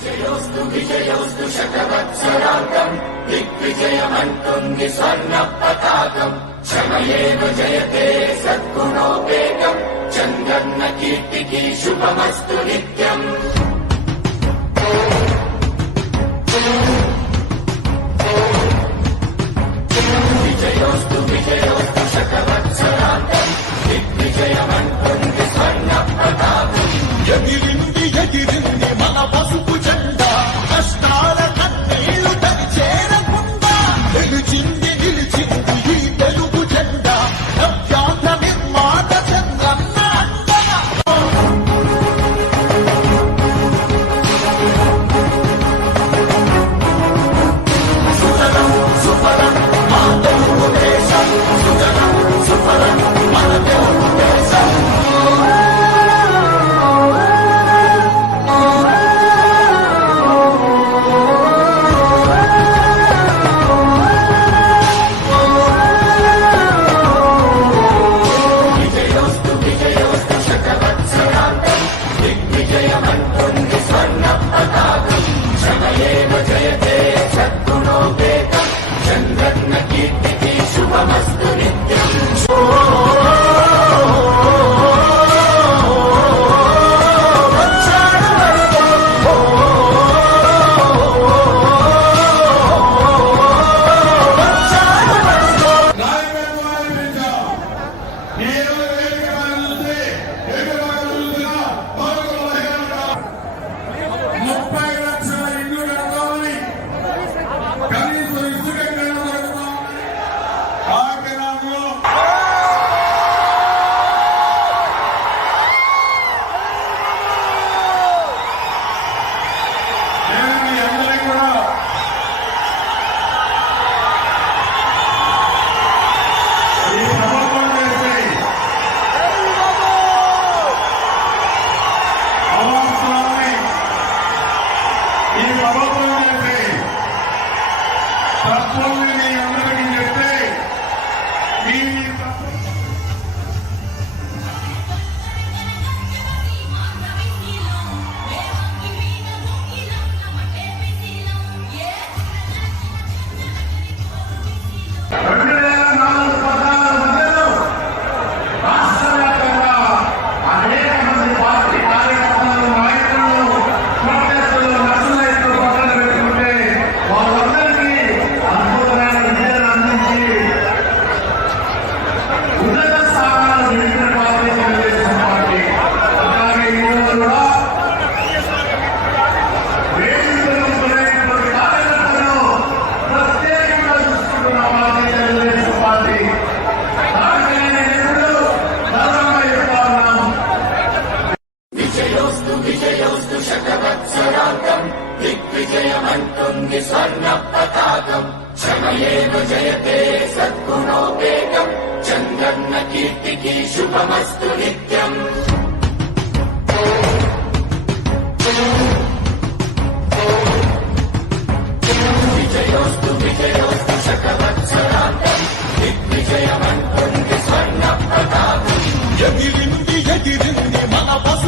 विजयोस्तु विजयोस्तु शतवत्सराङ्गम् दिग्विजयमन्तुङ्गि स्वर्णपताकम् क्षमयेव जयते सद्गुणोपेकम् चन्द्रन्न कीर्तिकी शुभमस्तु नित्यम्। i'm Namaste. सुवर्णपताकम् क्षमयेव जयते सद्गुणोपेतम् चन्द्रम् न कीर्तिकी शुभमस्तु नित्यम् विजयोऽस्तु विजयोऽस्तु शकवत्सरान्तम् दिग्विजयमन्त्वन्ति स्वर्णप्रतापम् यदिरिन्दि यदिरिन्दि मनवस्